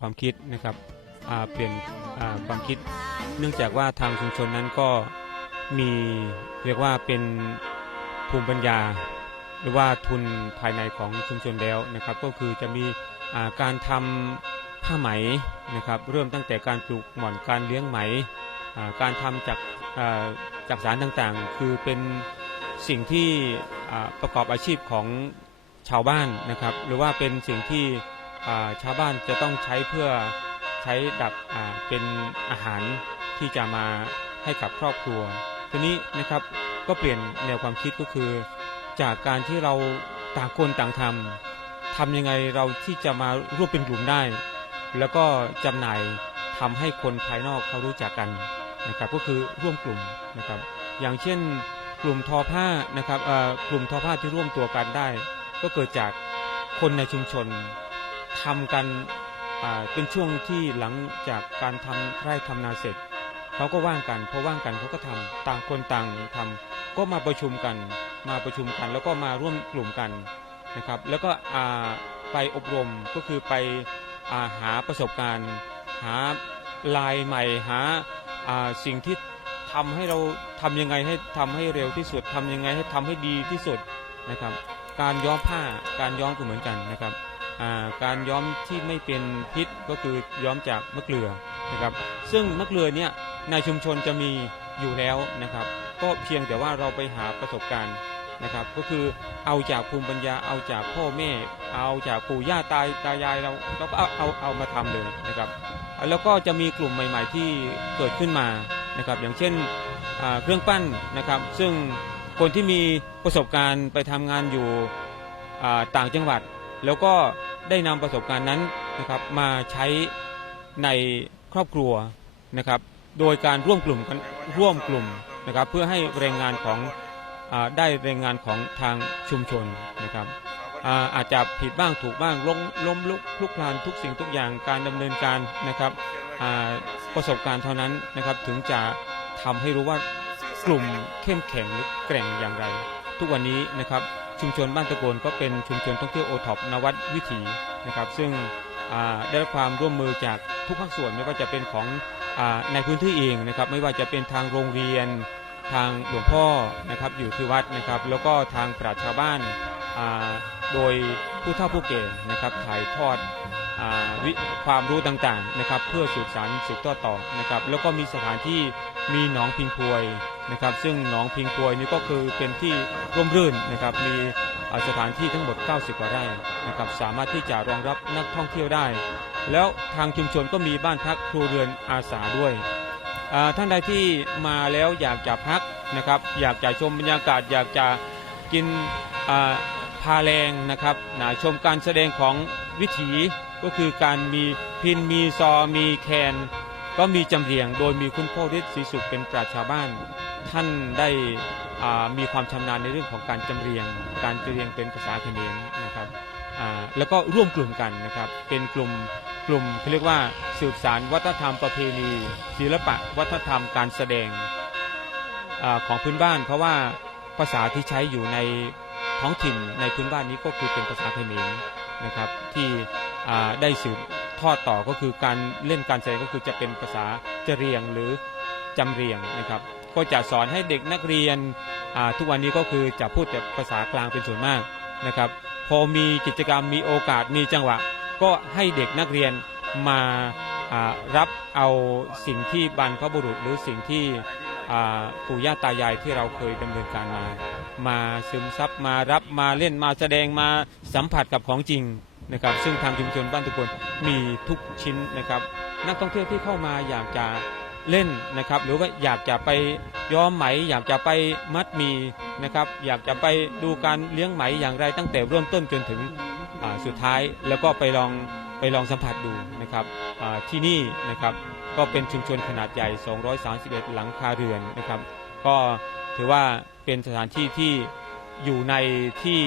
ความคิดนะครับเปลี่ยนความคิด เนื่องจากว่าทางชุมชนนั้นก็มีเรียกว่าเป็นภูมิปัญญา หรือว่าทุนภายในของชุมชนแล้วนะครับ ก็คือจะมีการทำผ้าไหมนะครับ เริ่มตั้งแต่การปลูกหม่อนการเลี้ยงไหมการทำจากจากสารต่างๆ คือเป็นสิ่งที่ประกอบอาชีพของชาวบ้านนะครับ หรือว่าเป็นสิ่งที่ ชาวบ้านจะต้องใช้เพื่อใช้ดับเป็นอาหารที่จะมาให้กับครอบครัว ทีนี้นะครับก็เปลี่ยนแนวความคิดก็คือ จากการที่เราต่างคนต่างทำทำยังไงเราที่จะมารวมเป็นกลุ่มได้ แล้วก็จำหน่ายทำให้คนภายนอกเขารู้จักกันนะครับก็คือร่วมกลุ่มนะครับ อย่างเช่นกลุ่มทอผ้านะครับกลุ่มทอผ้าที่ร่วมตัวกันได้ ก็เกิดจากคนในชุมชน ทำกันอ่าเป็นช่วงที่หลังจากการทำไร่ทำนาเสร็จเขาก็ว่างกันพอว่างกันเขาก็ทำต่างคนต่างทำก็มาประชุมกันมาประชุมกัน แล้วก็มาร่วมกลุ่มกันนะครับ แล้วก็อ่าไปอบรมก็คือไปอ่าหาประสบการณ์ หาลายใหม่หาอ่าสิ่งที่ทำให้เราทำยังไงให้ทำให้เร็วที่สุดทำยังไงให้ทำให้ดีที่สุดนะครับ การย้อมผ้าการย้อมก็เหมือนกันนะครับ การย้อมที่ไม่เป็นพิษก็คือย้อมจากมะเกลือนะครับซึ่งมะเกลือเนี่ยในชุมชนจะมีอยู่แล้วนะครับ ก็เพียงแต่ว่าเราไปหาประสบการณ์นะครับ ก็คือเอาจากภูมิปัญญาเอาจากพ่อแม่ เอาจากปู่ย่าตายตายายเราเราก็เอาเอาเอามาทำเลยนะครับ แล้วก็จะมีกลุ่มใหม่ ๆ ที่เกิดขึ้นมานะครับ อย่างเช่นเครื่องปั้นนะครับ ซึ่งคนที่มีประสบการณ์ไปทำงานอยู่ต่างจังหวัด แล้วก็ได้นำประสบการณ์นั้นนะครับมาใช้ในครอบครัวนะครับ โดยการร่วมกลุ่มกันร่วมกลุ่มนะครับ เพื่อให้แรงงานของอาได้แรงงานของทางชุมชนนะครับอาอาจจะผิดบ้างถูกบ้างล้มล้มลุกลุกคลานทุกสิ่งทุกอย่างการดำเนินการนะครับอ่าประสบการณ์เท่านั้นนะครับถึงจะทำให้รู้ว่ากลุ่มเข้มแข็งหรือแกร่งอย่างไร ทุกวันนี้นะครับ ชุมชนบ้านตะโกนก็เป็นชุมชนท่องเที่ยวโอท็อปนวัดวิถีนะครับ ซึ่งได้รับความร่วมมือจากทุกภาคส่วนไม่ว่าจะเป็นของอในพื้นที่เองนะครับ ไม่ว่าจะเป็นทางโรงเรียนทางหลวงพ่อนะครับอยู่ที่วัดนะครับ แล้วก็ทางปราชชาวบ้านาโดยผู้เฒ่าผู้แก่นะครับถ่ายทอดอวิความรู้ต่างๆนะครับ เพื่อสืบสานสืบทอต่อนะครับ แล้วก็มีสถานที่มีหนองพิงพวย นะครับ ซึ่งหนองพิงพวยนี่ก็คือเป็นที่ร่มรื่นนะครับ มีอาสถานที่ทั้งหมด 90 กว่าไร่นะครับ สามารถที่จะรองรับนักท่องเที่ยวได้ แล้วทางชุมชนก็มีบ้านพักครัวเรือนอาสาด้วยท่านใดที่มาแล้วอยากจะพักนะครับ อยากจะชมบรรยากาศ อยากจะกินพาแรงนะครับนะชมการแสดงของวิถีก็คือการมีพินมีซอมีแคน ก็มีจำเรียงโดยมีคุณพ่อฤทธิ์ศรีสุขเป็นปราชญ์ชาวบ้าน ท่านได้มีความชำนาญในเรื่องของการจำเรียง การจำเรียงเป็นภาษาเขมรนะครับแล้วก็ร่วมกลุ่มกันนะครับ เป็นกลุ่มกลุ่มเขาเรียกว่าสืบสารวัฒนธรรมประเพณี ศิลปะวัฒนธรรมการแสดงอของพื้นบ้าน เพราะว่าภาษาที่ใช้อยู่ในท้องถิ่นในพื้นบ้านนี้ก็คือเป็นภาษาเขมรนะครับ ที่ได้สืบทอดต่อก็คือการเล่นการแสดงก็คือจะเป็นภาษาจะเรียงหรือจำเรียงนะครับ ก็จะสอนให้เด็กนักเรียนทุกวันนี้ก็คือจะพูดแต่ภาษากลางเป็นส่วนมากนะครับ พอมีกิจกรรมมีโอกาสมีจังหวะ ก็ให้เด็กนักเรียนมารับเอาสิ่งที่บรรพบุรุษหรือสิ่งที่ปู่ย่าตายายที่เราเคยดำเนินการมา มาซึมซับมารับมาเล่นมาแสดงมาสัมผัสกับของจริงนะครับซึ่งทางชุมชนบ้านทุกคนมีทุกชิ้นนะครับ นักท่องเที่ยวที่เข้ามาอยากจะ เล่นนะครับ หรือว่าอยากจะไปย้อมไหม อยากจะไปมัดมีนะครับ อยากจะไปดูการเลี้ยงไหมอย่างไรตั้งแต่เริ่มต้นจนถึงสุดท้ายแล้วก็ไปลองไปลองสัมผัสดูนะครับที่นี่นะครับก็เป็นชุมชนขนาดใหญ่ 231 หลังคาเรือนนะครับ ก็ถือว่าเป็นสถานที่ที่อยู่ในที่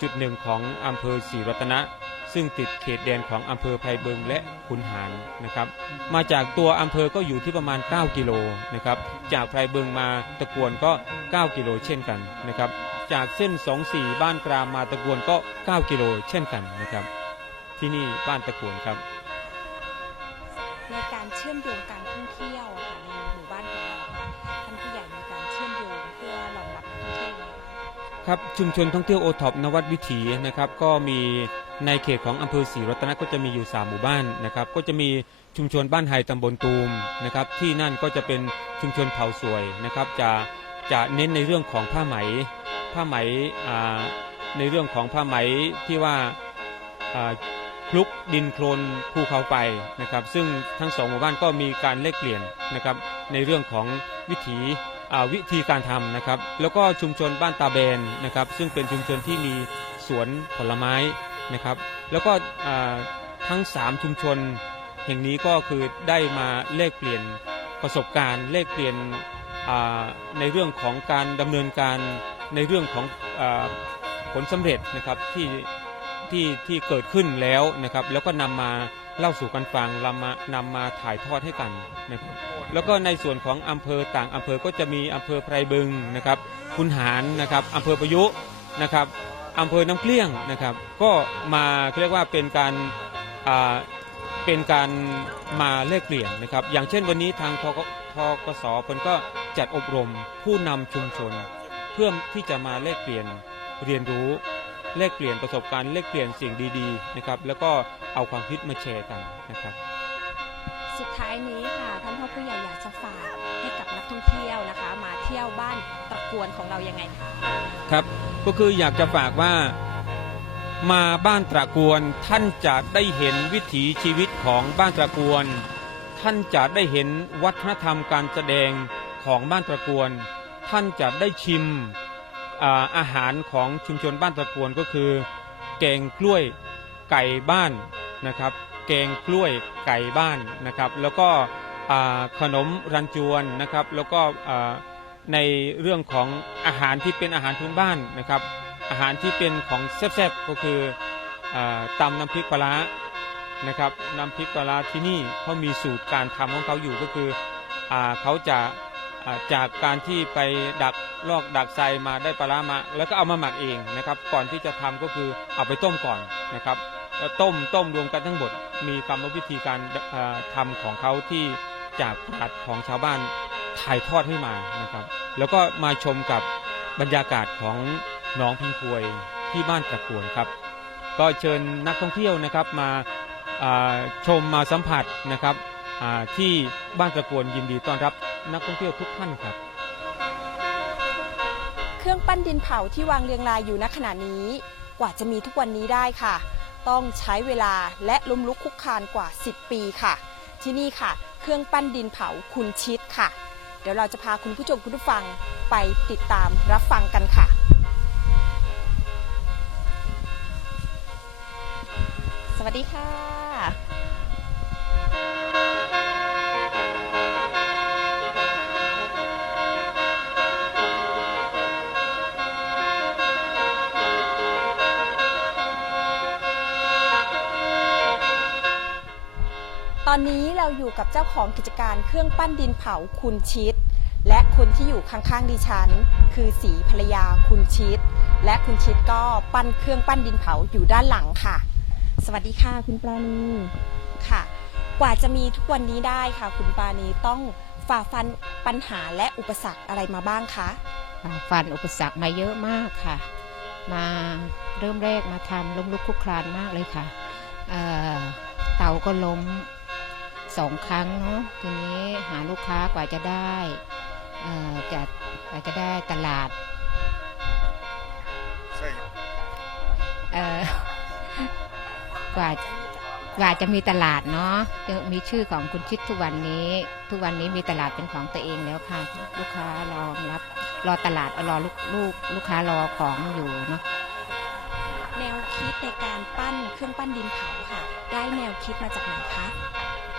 จุดหนึ่งของอำเภอศรีรัตนะ ซึ่งติดเขตแดนของอำเภอไพรเบิงและขุนหารนะครับ มาจากตัวอำเภอก็อยู่ที่ประมาณ 9 กิโลนะครับ จากไพรเบิงมาตะกวนก็ 9 กิโลเช่นกันนะครับ จากเส้น 24 บ้านกรามมาตะกวนก็ 9 กิโลเช่นกันนะครับ ที่นี่บ้านตะกวนครับ ในการเชื่อมโยงการท่องเที่ยวค่ะในหมู่บ้านของเราค่ะท่านผู้ใหญ่มีการ ครับชุมชนท่องเที่ยวโอท็อปนวัดวิถีนะครับก็มีในเขตของอำเภอศรีรัตนะก็จะมีอยู่ 3 หมู่บ้านนะครับก็จะมีชุมชนบ้านไฮตำบลตูมนะครับที่นั่นก็จะเป็นชุมชนเผ่าสวยนะครับจะจะเน้นในเรื่องของผ้าไหมผ้าไหมในเรื่องของผ้าไหมที่ว่าคลุกดินโคลนภูเขาไฟนะครับซึ่งทั้งสองหมู่บ้านก็มีการเลกเปลี่ยนนะครับในเรื่องของวิถี วิธีการทำนะครับ แล้วก็ชุมชนบ้านตาแบนนะครับ ซึ่งเป็นชุมชนที่มีสวนผลไม้นะครับ แล้วก็ทั้ง 3 ชุมชนแห่งนี้ก็คือได้มาเลกเปลี่ยนประสบการณ์ เลกเปลี่ยนในเรื่องของการดำเนินการในเรื่องของอผลสำเร็จนะครับที่ที่ที่เกิดขึ้นแล้วนะครับ แล้วก็นำมา เล่าสู่กันฟังนำมานำมาถ่ายทอดให้กันนะครับแล้วก็ในส่วนของอำเภอต่างอำเภอก็จะมีอำเภอไพรบึงนะครับคุนหารนะครับอำเภอประยุนะครับอำเภอน้ำเกลี้ยงนะครับ ก็มาเรียกว่าเป็นการอ่าเป็นการมาเลกเปลี่ยนนะครับ อย่างเช่นวันนี้ทางทกทกสเพิ่นก็จัดอบรมผู้นำชุมชน เพื่อที่จะมาเลกเปลี่ยนเรียนรู้ เลกเปลี่ยนประสบการณ์เลกเปลี่ยนสิ่งดีๆนะครับแล้วก็เอาความคิดมาแชร์กันนะครับ สุดท้ายนี้ค่ะท่านพ่อผู้ใหญ่อยากจะฝากให้กับนักท่องเที่ยวนะคะ มาเที่ยวบ้านตะกวนของเรายังไงคะครับก็คืออยากจะฝากว่ามาบ้านตระกวนท่านจะได้เห็นวิถีชีวิตของบ้านตระกวน ท่านจะได้เห็นวัฒนธรรมการแสดงของบ้านตระกวน ท่านจะได้ชิม อาหารของชุมชนบ้านตะกวนก็คือ แกงกล้วยไก่บ้านนะครับ แกงกล้วยไก่บ้านนะครับ แล้วก็ขนมรันจวนนะครับ แล้วก็ในเรื่องของอาหารที่เป็นอาหารพื้นบ้านนะครับ อาหารที่เป็นของแซ่บๆก็คืออตำน้ำพริกปลานะครับน้ำพริกปลาที่นี่เขามีสูตรการทำของเขาอยู่ก็คืออเขาจะ จากการที่ไปดักลอกดักไซมาได้ปลาร้ามา แล้วก็เอามาหมักเองนะครับ ก่อนที่จะทำก็คือเอาไปต้มก่อนนะครับต้มต้มรวมกันทั้งหมด มีกรรมวิธีการอ่าทำของเขาที่จากปราชญ์ของชาวบ้านถ่ายทอดให้มานะครับ แล้วก็มาชมกับบรรยากาศของหนองพิงควยที่บ้านตะกวนครับ ก็เชิญนักท่องเที่ยวนะครับมาชมมาสัมผัสนะครับที่บ้านตะกวนยินดีต้อนรับ นักท่องเที่ยวทุกท่านครับ เครื่องปั้นดินเผาที่วางเรียงรายอยู่ณขณะนี้ กว่าจะมีทุกวันนี้ได้ค่ะ ต้องใช้เวลาและล้มลุกคุกคานกว่า 10 ปีค่ะ ที่นี่ค่ะ เครื่องปั้นดินเผาคุณชิดค่ะ เดี๋ยวเราจะพาคุณผู้ชมคุณผู้ฟังไปติดตามรับฟังกันค่ะ สวัสดีค่ะ อนนี้เราอยู่กับเจ้าของกิจการเครื่องปั้นดินเผาคุณชิด และคนที่อยู่ข้างๆดิฉัน คือสีภรรยาคุณชิด และคุณชิดก็ปั้นเครื่องปั้นดินเผาอยู่ด้านหลังค่ะ สวัสดีค่ะคุณปราณีค่ะ กว่าจะมีทุกวันนี้ได้ค่ะ คุณปราณีต้องฝ่าฟันปัญหาและอุปสรรคอะไรมาบ้างคะฝ่าฟันอุปสรรคมาเยอะมากค่ะ มาเริ่มแรกมาทำล้มลุกคลุกคลานมากเลยค่ะเอ่อเตาก็ล้ม สองครั้งเนาะทีนี้หาลูกค้ากว่าจะได้เอ่อจะกว่าจะได้ตลาดเอ่อกว่ากว่าจะมีตลาดเนาะจะมีชื่อของคุณชิดทุกวันนี้ ทุกวันนี้มีตลาดเป็นของตัวเองแล้วค่ะ ลูกค้ารองรับ รอตลาดรอลูกลูกลูกค้ารอของอยู่เนาะแนวคิดในการปั้นเครื่องปั้นดินเผาค่ะ ได้แนวคิดมาจากไหนคะ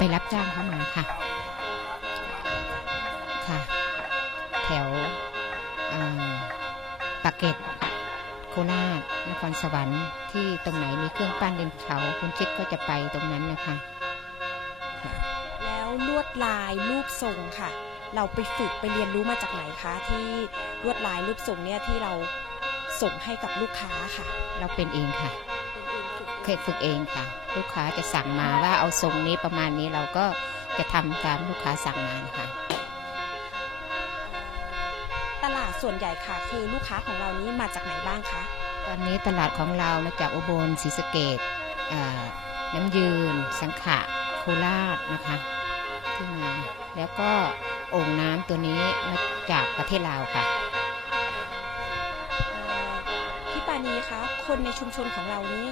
ไปรับจ้างเขามาค่ะ ค่ะ แถวอ่าปากเกร็ดโคราชนครสวรรค์ที่ตรงไหนมีเครื่องปั้นดินเผาคุณชิดก็จะไปตรงนั้นนะคะค่ะแล้วลวดลายรูปทรงค่ะ เราไปฝึกไปเรียนรู้มาจากไหนคะที่ลวดลายรูปทรงเนี่ยที่เราส่งให้กับลูกค้าค่ะ เราเป็นเองค่ะ เป็นเองฝึกเคยฝึกเองค่ะ ลูกค้าจะสั่งมาว่าเอาทรงนี้ประมาณนี้เราก็จะทำตามลูกค้าสั่งมานะคะตลาดส่วนใหญ่ค่ะ คือลูกค้าของเรานี้มาจากไหนบ้างคะตอนนี้ตลาดของเรามาจากอุบลศรีสะเกดน้ำยืน สังขะโคราชนะคะที่มาแล้วก็โอ่งน้ำตัวนี้มาจากประเทศลาวค่ะ คะคนในชุมชนของเรานี้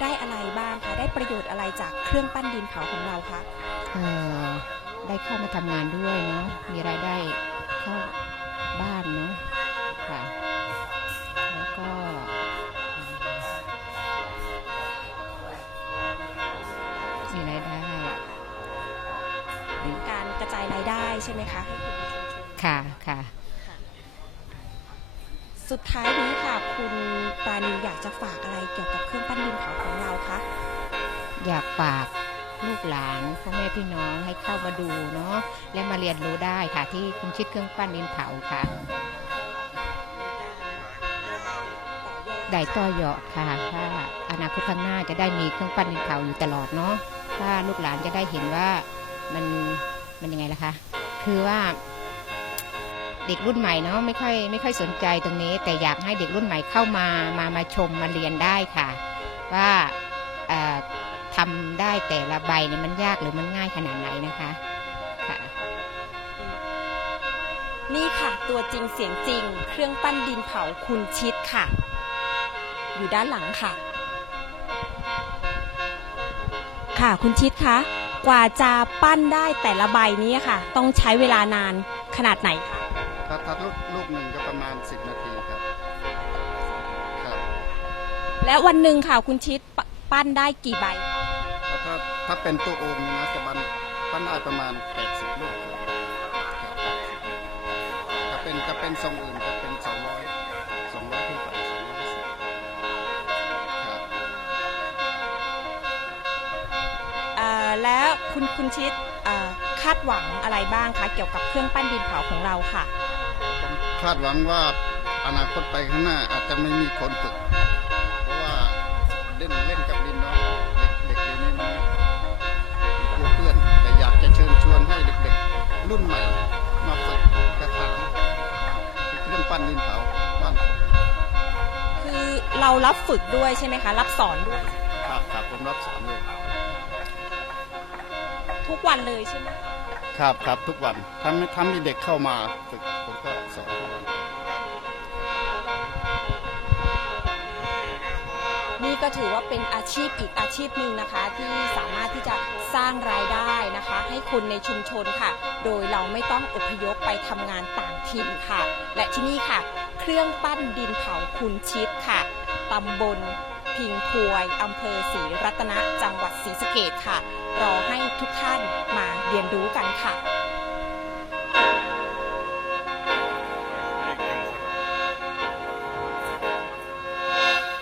ได้อะไรบ้างคะได้ประโยชน์อะไรจากเครื่องปั้นดินเผาของเราคะเอ่อได้เข้ามาทำงานด้วยเนาะมีรายได้เข้าบ้านเนาะค่ะแล้วก็มีรายได้การกระจายรายได้ใช่ไหมคะให้คนในชุมชนค่ะค่ะ สุดท้ายนี้ค่ะ คุณปราณีอยากจะฝากอะไรเกี่ยวกับเครื่องปั้นดินเผาของเราคะอยากฝากลูกหลานพ่อแม่พี่น้องให้เข้ามาดูเนาะและมาเรียนรู้ได้ค่ะที่คุณชิดเครื่องปั้นดินเผาค่ะได้ต่อยอดค่ะถ้าอนาคตข้างหน้าจะได้มีเครื่องปั้นดินเผาอยู่ตลอดเนาะถ้าลูกหลานจะได้เห็นว่ามันมันยังไงล่ะคะ คือว่า เด็กรุ่นใหม่เนาะไม่ค่อยไม่ค่อยสนใจตรงนี้ แต่อยากให้เด็กรุ่นใหม่เข้ามามามาชมมาเรียนได้ค่ะ ว่าทำได้แต่ละใบเนี่ยมันยากหรือมันง่ายขนาดไหนนะคะค่ะ นี่ค่ะตัวจริงเสียงจริง เครื่องปั้นดินเผาคุณชิดค่ะ อยู่ด้านหลังค่ะ ค่ะคุณชิดคะกว่าจะปั้นได้แต่ละใบนี้ค่ะ ต้องใช้เวลานานขนาดไหนคะ ถ้าถ้าลูกลูกหนึ่งก็ประมาณ 10 นาทีครับครับและวันหนึ่งค่ะคุณชิดปปั้นได้กี่ใบถ้าถ้าถ้าเป็นตัวโอมนี่นะจะบันปั้นได้ประมาณ 80 ลูกครับครับ80ถ้าเป็นจะเป็นทรงอื่นจะเป็น 200 200ขึ้นไป250ครับเอ่อแล้วคุณคุณชิดเอ่อคาดหวังอะไรบ้างคะเกี่ยวกับเครื่องปั้นดินเผาของเราค่ะผม คาดหวังว่าอนาคตไปข้างหน้าอาจจะไม่มีคนฝึก เพราะว่าเล่นเล่นกับดินเนาะเด็กเด็กเดี๋ยวนี้มันกลัวเพื่อนแต่อยากจะเชิญชวนให้เด็กๆ รุ่นใหม่ มาฝึกกระถางเครื่องปั้นดินเผาบ้านผมคือเรารับฝึกด้วยใช่ไหมคะ รับสอนด้วย ครับครับผมรับสอนเลยทุกวันเลยใช่ไหมครับครับทุกวันถ้าไม่ถ้ามีเด็กเข้ามาฝึกผมก็ ก็ถือว่าเป็นอาชีพอีกอาชีพหนึ่งนะคะ ที่สามารถที่จะสร้างรายได้นะคะ ให้คนในชุมชนค่ะ โดยเราไม่ต้องอพยพไปทำงานต่างถิ่นค่ะ และที่นี่ค่ะ เครื่องปั้นดินเผาคุณชิดค่ะตำบลพิงพวยอำเภอศรีรัตนะจังหวัดศรีสะเกดค่ะ รอให้ทุกท่านมาเรียนรู้กันค่ะ